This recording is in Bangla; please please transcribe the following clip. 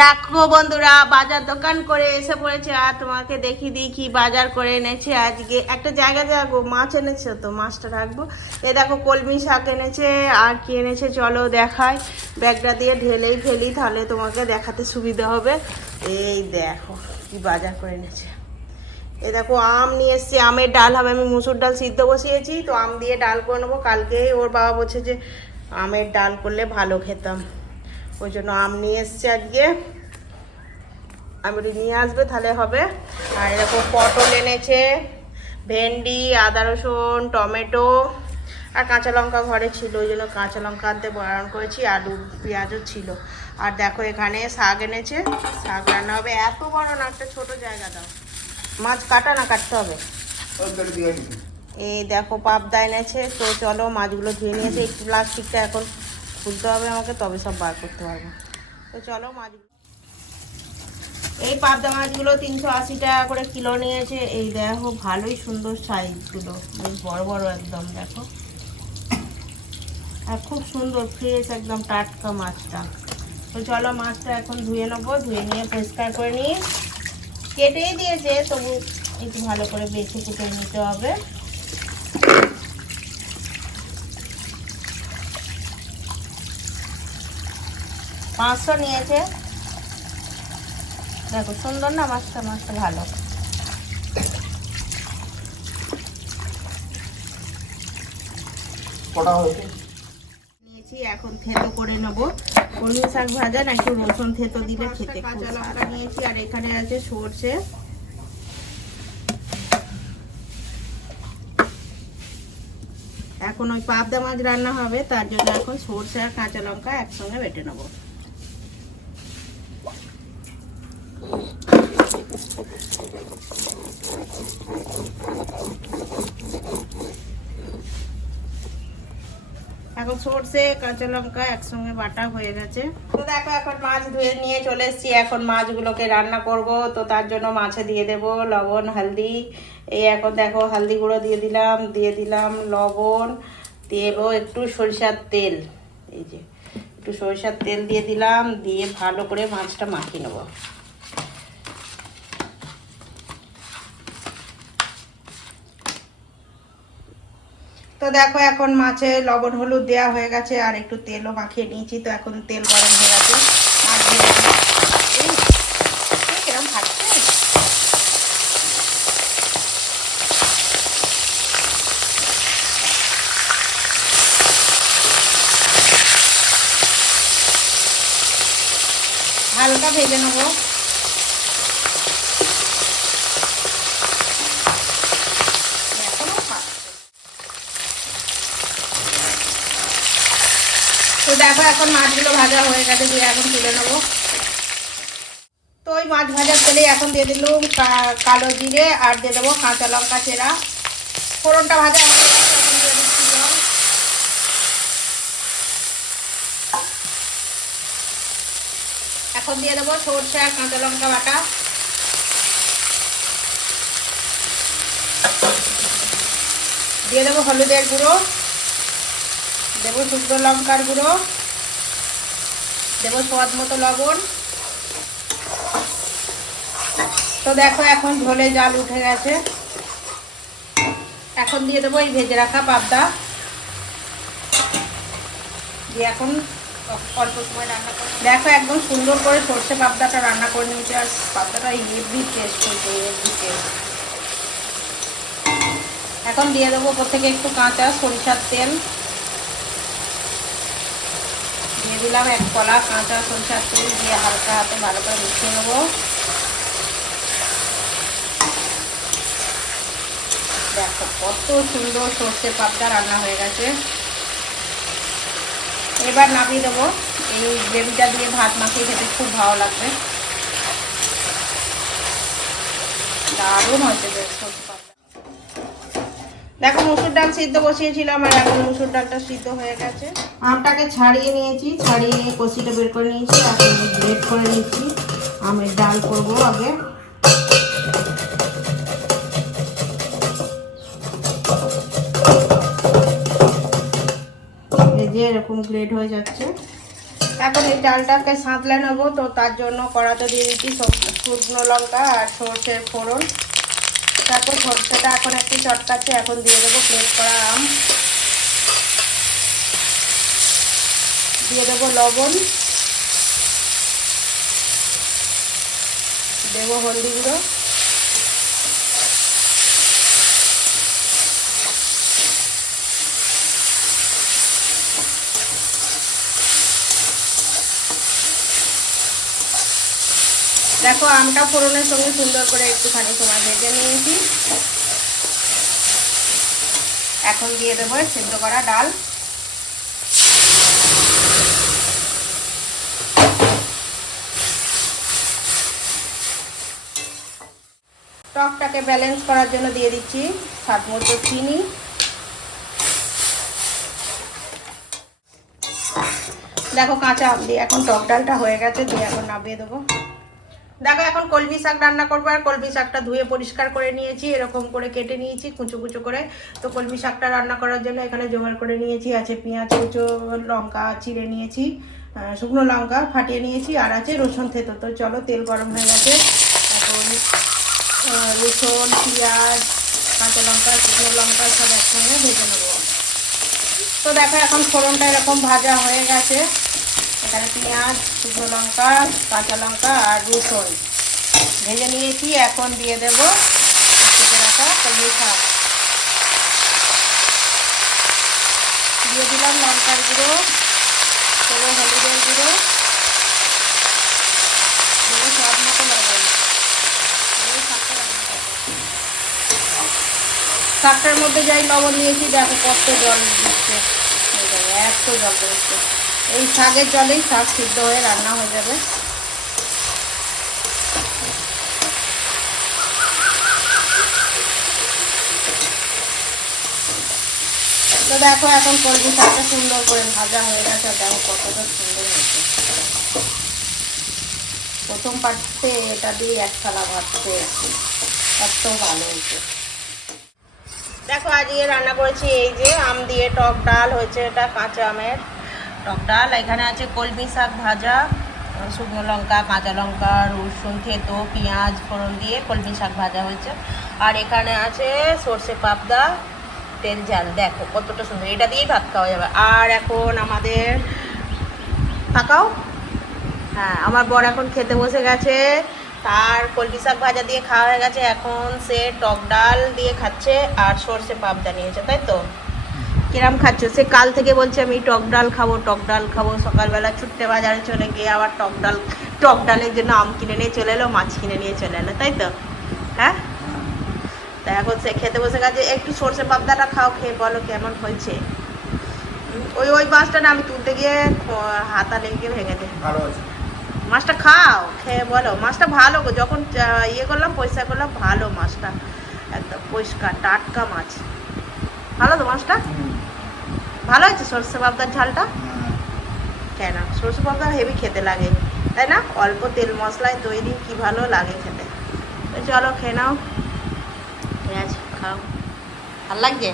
দেখো বন্ধুরা, বাজার দোকান করে এসে পড়েছে। আর তোমাকে দেখি দিই কি বাজার করে এনেছে আজকে। একটা জায়গা যাব মাছ এনেছে তো, মাছটা রাখব। এ দেখো, কলমি শাক এনেছে। আর কি এনেছে চলো দেখায় ব্যাগটা দিয়ে ঢেলেই ফেলি, তাহলে তোমাকে দেখাতে সুবিধা হবে। এই দেখো, কি বাজার করে এনেছে। এ দেখো, আম নিয়ে এসছি। আমের ডাল হবে, আমি মুসুর ডাল সিদ্ধ বসিয়েছি। তো আম দিয়ে ডাল করে নেব। কালকে ওর বাবা বলছে যে, আমের ডাল করলে ভালো খেতাম। ওই জন্য আম নিয়ে এসছে আজকে। আমি নিয়ে আসবে তাহলে হবে। আর এরকম পটল এনেছে ভেন্ডি আদা রসুন টমেটো আর কাঁচা লঙ্কা ঘরে ছিল ওই জন্য কাঁচা লঙ্কা আনতে বারণ করেছি আলু পেঁয়াজও ছিল। আর দেখো এখানে শাক এনেছে। শাক রান্না হবে। এত বড় না একটা ছোটো জায়গা দাও। মাছ কাটা না কাটতে হবে? এই দেখো পাবদা এনেছে। তো চলো মাছগুলো ধুয়ে নিয়েছে। এই প্লাস্টিকটা এখন খুলতে হবে আমাকে, তবে সব বার করতে পারব। তো চলো মাছ এই পাবদা মাছগুলো তিনশো আশি টাকা করে কিলো নিয়েছে। এই দেখো, ভালোই সুন্দর সাইজগুলো, বেশ বড় বড় একদম, দেখো। আর খুব সুন্দর ফ্রেশ একদম টাটকা মাছটা। তো চলো মাছটা এখন ধুয়ে নেব, ধুয়ে নিয়ে পরিষ্কার করে নিয়ে কেটেই দিয়েছে, তবু একটু ভালো করে বেছে কেটে নিতে হবে। পাঁচশো নিয়েছে। দেখো সুন্দর না মাছটা? মাছটা ভালো। নিয়েছি এখন থেতো করে নেব। কলমি শাক ভাজা না একটু রসুন থেতো দিলে খেতে কাঁচা লঙ্কা নিয়েছি আর এখানে আছে সর্ষে। এখন ওই পাবদা মাছ রান্না হবে তার জন্য এখন সর্ষে আর কাঁচা লঙ্কা একসঙ্গে বেটে নেব। এখন সর্ষে, কাঁচা লঙ্কা একসঙ্গে বাটা হয়ে গেছে। তো দেখো, এখন মাছ ধুয়ে নিয়ে চলে এসেছি। এখন মাছগুলোকে রান্না করব। তো তার জন্য মাছে দিয়ে দেব লবণ, হলদি। এই এখন দেখো, হলদি গুঁড়ো দিয়ে দিলাম দিয়ে দিলাম লবণ। দেবো একটু সরিষার তেল। এই যে, একটু সরিষার তেল দিয়ে দিলাম। দিয়ে ভালো করে মাছটা মাখিয়ে নেব। দেখো এখন মাছে লবণ, হলুদ দেওয়া হয়ে গেছে আর একটু তেলও মাখিয়ে নিয়েছি, তো এখন তেল গরম হয়ে গেছে? হালকা ভেজে নেব এখনও ফাটছে তো দেখো এখন মাছগুলো ভাজা হয়ে গেছে, দিয়ে এখন তুলে নেব। তো ওই মাছ ভাজার তেলে এখন দিয়ে দিলাম কালো জিরে আর দিয়ে দেবো কাঁচা লঙ্কা চেরা। ফোড়নটা ভাজা এখন দিয়ে দেবো সরষে আর কাঁচা লঙ্কা বাটা। দিয়ে দেবো হলুদের গুঁড়ো। দেবো শুকনো লঙ্কার গুঁড়ো। দেবো স্বাদ মতো লবণ। তো দেখো, এখন ঝোলে জাল উঠে গেছে। এখন দিয়ে দেবো এই ভেজে রাখা পাবদা। দিয়ে এখন অল্প সময় রান্না করে দেখো, একদম সুন্দর করে সর্ষে পাবদাটা রান্না করে নিয়েছি। আর পাবদাটা হেভি টেস্ট হয়েছে হেভি টেস্ট এখন দিয়ে দেবো ওপর থেকে একটু কাঁচা সরিষার তেল দিয়ে দিলাম এক কলা, কাঁচা সরিষার তেল দিয়ে হালকা হাতে ভালো করে মিশিয়ে নেব। দেখো, কত সুন্দর সর্ষে পাবদা রান্না হয়ে গেছে। এবার নামিয়ে দেবো এই গ্রেভিটা দিয়ে ভাত মাখিয়ে খেতে খুব ভালো লাগবে। দারুণ হয়েছে পাবদা দেখো মুসুর ডাল সিদ্ধ বসিয়েছিলাম আর এখন মুসুর ডালটা সিদ্ধ হয়ে গেছে। আমটাকে ছাড়িয়ে নিয়েছি ছাড়িয়ে নিয়ে কষিটা বের করে নিয়েছি এখন গ্রেট করে নিচ্ছি। আমের ডাল করব আগে। এই যে এরকম গ্রেড হয়ে যাচ্ছে। এখন এই ডালটাকে সাঁতলে নেব তো তার জন্য কড়াতে দিয়ে দিচ্ছি সব- শুকনো লঙ্কা আর সর্ষের ফোড়ন। সর্ষেটা এখন একটু চটকাচ্ছে, এখন দিয়ে দেবো প্লেট করা আম। দিয়ে দেবো লবণ। দেবো হলদি গুঁড়ো। দেখো আমটা ফোড়নের সঙ্গে সুন্দর করে একটুখানি সময় ভেজে নিয়েছি। এখন দিয়ে দেবো সেদ্ধ করা ডাল। টকটাকে ব্যালেন্স করার জন্য দিয়ে দিচ্ছি স্বাদ মতো চিনি। দেখো কাঁচা দিয়ে এখন টক ডালটা হয়ে গেছে, দিয়ে এখন নামিয়ে দেবো। দেখো, এখন কলমি শাক রান্না করব আর কলমি শাকটা ধুয়ে পরিষ্কার করে নিয়েছি, এরকম করে কেটে নিয়েছি, কুচো কুচো করে। তো কলমি শাকটা রান্না করার জন্য এখানে জোগাড় করে নিয়েছি, আছে পেঁয়াজ, কুচো, লঙ্কা, চিড়ে নিয়েছি শুকনো লঙ্কা ফাটিয়ে নিয়েছি, আর আছে রসুন থেতো। তো চলো, তেল গরম হয়ে গেছে। এখন রসুন, পেঁয়াজ, কাঁচা লঙ্কা, শুকনো লঙ্কা সব একসঙ্গে ভেজে নেব। তো দেখো, এখন ফোড়নটা এরকম ভাজা হয়ে গেছে। এখানে পেঁয়াজ, শুকনো লঙ্কা, কাঁচা লঙ্কা আর রসুন। ভেজে নিয়েছি, এখন দিয়ে দেবো কেটে দিয়ে দিলাম লঙ্কার গুঁড়ো দেবো হলুদের গুঁড়ো। শাকটার মধ্যে যাই লবণ নিয়েছি, দেখো কত জল দিচ্ছে। এত জল দিচ্ছে। এই শাকের জলেই শাক সিদ্ধ হয়ে রান্না হয়ে যাবে। তো দেখো এখন কলমি শাকটা সুন্দর করে ভাজা হয়ে গেছে দেখো কতটা সুন্দর হয়েছে। প্রথম পাটতে এটা দিয়ে এক থালা খেয়েছি এত ভালো হয়েছে। দেখো আজকে রান্না করেছি এই যে আম দিয়ে টক ডাল হয়েছে, এটা কাঁচা আমের। টক ডাল, এখানে আছে কলমি শাক ভাজা শুকনো লঙ্কা, কাঁচা লঙ্কা, রসুন, থেতো, পেঁয়াজ, ফোড়ন দিয়ে কলমি শাক ভাজা হয়েছে। আর এখানে আছে সর্ষে পাবদা, তেল ঝাল। দেখো কতটা সুন্দর। এটা দিয়েই ভাত খাওয়া যাবে। আর এখন আমাদের তাকাও হ্যাঁ আমার বর এখন খেতে বসে গেছে। তার কলমি শাক ভাজা দিয়ে খাওয়া হয়ে গেছে। এখন সে টক ডাল দিয়ে খাচ্ছে আর সর্ষে পাবদা নিয়েছে, তাই তো? কিরাম খাচ্ছ? সে কাল থেকে বলছে আমি টক ডাল খাব টক ডাল খাব। সকালবেলা ছুটতে বাজারে চলে গিয়ে আবার টক ডাল টক ডালের জন্য আম কিনে নিয়ে চলে এলো মাছ কিনে নিয়ে চলে এলো তাই তো? হ্যাঁ? তা এখন সে খেতে বসে গেছে একটু সর্ষে পাবদাটা খাও খেয়ে বলো কেমন হয়েছে? ওই ওই মাছটা না আমি তুলতে গিয়ে হাতা লেগে ভেঙে যায় মাছটা খাও খেয়ে বলো। মাছটা ভালো গো যখন ইয়ে করলাম পয়সা করলাম ভালো মাছটা। একদম পরিষ্কার টাটকা মাছ। ভালো তো মাছটা? ভালো হয়েছে সর্ষে পাবদার ঝালটা? কেন? সর্ষে পাবদা হেভি খেতে লাগে, তাই না? অল্প তেল মশলায় তৈরি কি ভালো লাগে খেতে। চলো খেয়ে নাও। ঠিক আছে, খাও। ভালো লাগছে?